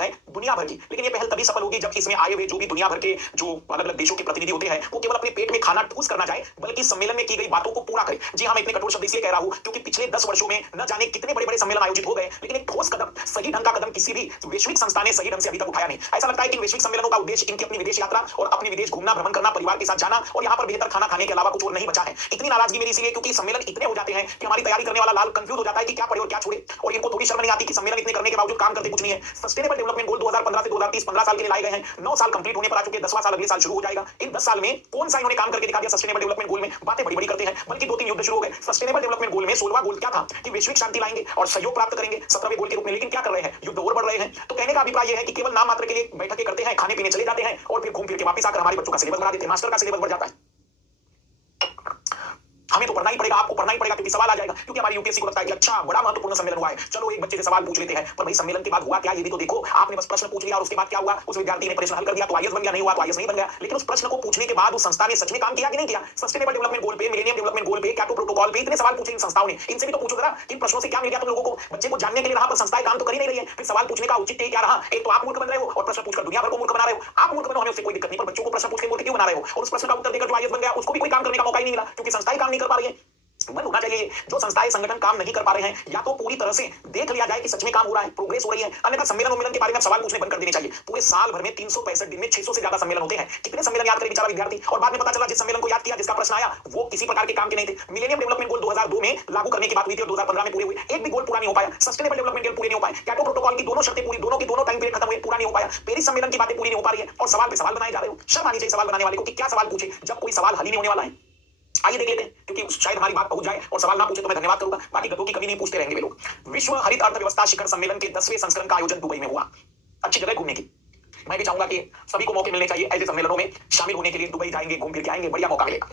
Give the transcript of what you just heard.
है दुनिया भर की। लेकिन ये पहल तभी सफल होगी जब इसमें आए हुए जो भी दुनिया भर के जो अलग-अलग देशों के प्रतिनिधि होते हैं, वो केवल अपने पेट में खाना ठूस कर ना जाएँ, बल्कि सम्मेलन में की गई बातों को पूरा करें। जी हाँ, मैं इतने कठोर शब्द इसलिए कह रहा हूँ क्योंकि पिछले 10 वर्षों में न जाने कितने बड़े-बड़े सम्मेलन आयोजित हो गए, लेकिन एक ठोस कदम, सही ढंग का कदम किसी भी वैश्विक संस्था ने सही ढंग से अभी तक उठाया नहीं। ऐसा लगता है कि वैश्विक सम्मेलनों का उद्देश्य इनकी अपनी विदेश यात्रा और अपने विदेश घूमना, भ्रमण करना, परिवार के साथ जाना और यहाँ पर बेहतर खाना खाने के अलावा कुछ और नहीं बचा है। इतनी नाराजगी मेरी इसीलिए क्योंकि सम्मेलन इतने हो जाते हैं कि हमारी तैयारी करने वाला लाल कंफ्यूज हो जाता है कि क्या पढ़े और क्या छोड़े। और इनको थोड़ी शर्म नहीं आती कि सम्मेलन इतने करने के बावजूद काम करते कुछ नहीं है। सस्टेनेबल डेवलपमेंट गोल 2015 से 2030 15 साल के लिए लाए गए हैं। 9 साल कंप्लीट होने पर आ चुके हैं, 10वां साल अगले साल शुरू हो जाएगा। इन 10 साल में कौन सा इन्होंने काम करके दिखा दिया सस्टेनेबल डेवलपमेंट गोल में? बातें बड़ी-बड़ी करते हैं, बल्कि 2-3 युद्ध शुरू हो गए। सस्टेनेबल डेवलपमेंट गोल में 16वां गोल क्या था कि वैश्विक शांति लाएंगे और सहयोग प्राप्त करेंगे 17वें गोल के रूप में। लेकिन क्या कर रहे हैं? युद्ध और बढ़ रहे हैं। तो कहने का अभिप्राय यह है कि केवल नाम मात्र के लिए बैठकें करते हैं, खाने-पीने चले जाते हैं और फिर घूम फिर के वापस आकर हमारे बच्चों का सिलेबस बढ़ा देते हैं, मास्टर का सिलेबस बढ़ जाता है। हमें तो पढ़ना ही पड़ेगा, आपको पढ़ना ही पड़ेगा क्योंकि सवाल आ जाएगा। क्योंकि हमारी यूपीएससी को लगता है कि अच्छा बड़ा महत्वपूर्ण सम्मेलन हुआ है, चलो एक बच्चे से सवाल पूछ लेते हैं। पर भाई सम्मेलन के बाद हुआ क्या ये भी तो देखो। आपने बस प्रश्न पूछ लिया और उसके बाद क्या हुआ? उस विद्यार्थी ने प्रश्न हल कर दिया तो आईएएस बन गया, नहीं हुआ तो आईएएस नहीं बन गया। लेकिन उस प्रश्न को पूछने के बाद उस संस्था ने सच में काम किया कि नहीं किया? सस्टेनेबल डेवलपमेंट गोल पे, मिलेनियम डेवलपमेंट गोल पे, क्योटो प्रोटोकॉल पे इतने सवाल पूछे इन संस्थाओं ने। इनसे भी तो पूछो जरा कि इन प्रश्नों से क्या मिल गया तुम लोगों को? बच्चे को जानने के लिए रहा पर संस्थाएं काम तो कर ही नहीं रही है। फिर सवाल पूछने का औचित्य क्या रहा? एक तो आप मूर्ख बन रहे हो और प्रश्न पूछकर दुनिया भर को मूर्ख बना रहे हो। आप मूर्ख बनो, हमें उससे कोई दिक्कत नहीं, पर बच्चों को प्रश्न पूछ के मूर्ख क्यों बना रहे हो? और उस प्रश्न का उत्तर देकर जो आईएएस बन गया उसको भी कोई काम करने का मौका ही नहीं मिला क्योंकि संस्थाएं काम नहीं कर पा रही है। बंद होना चाहिए। जो संस्थाएं संगठन काम नहीं कर पा रहे हैं या तो पूरी तरह से देख लिया जाए कि सच में काम हो रहा है, प्रोग्रेस हो रही है, अन्यथा सम्मेलन के बारे में सवाल पूछने बंद कर देने चाहिए। पूरे साल भर में 365 दिन में 600 से ज्यादा सम्मेलन होते हैं। कितने सम्मेलन याद करे बेचारा विद्यार्थी? और बाद में पता चला जिस सम्मेलन को याद किया, जिसका प्रश्न आया, वो किसी प्रकार के काम के नहीं थे। मिलेनियम डेवलपमेंट गोल 2002 में लागू करने की बात हुई थी और 2015 में पूरे हुए। एक भी गोल पूरा नहीं हो पाया। सस्टेनेबल डेवलपमेंट गोल पूरे नहीं हो पाए। क्योटो प्रोटोकॉल की दोनों शर्तें पूरी, दोनों की दोनों टाइम पीरियड खत्म हुए, पूरा नहीं हो पाया। पेरिस सम्मेलन की बातें पूरी नहीं हो पा रही है और सवाल पे सवाल बनाए जा रहे हो। शर्म आनी चाहिए सवाल बनाने वाले को कि क्या सवाल पूछे जब कोई सवाल हल ही नहीं होने वाला है। आइए देख लेते हैं क्योंकि शायद हमारी बात पहुंच जाए और सवाल ना पूछे तो मैं धन्यवाद करूंगा। बाकी गधों की कभी नहीं पूछते रहेंगे वे लोग। विश्व हरित अर्थव्यवस्था शिखर सम्मेलन के 10वें संस्करण का आयोजन दुबई में हुआ। अच्छी जगह घूमने की। मैं भी चाहूंगा कि सभी को मौके मिलने चाहिए ऐसे सम्मेलनों में शामिल होने के लिए। दुबई जाएंगे, घूम फिर के आएंगे, बढ़िया मौका मिलेगा।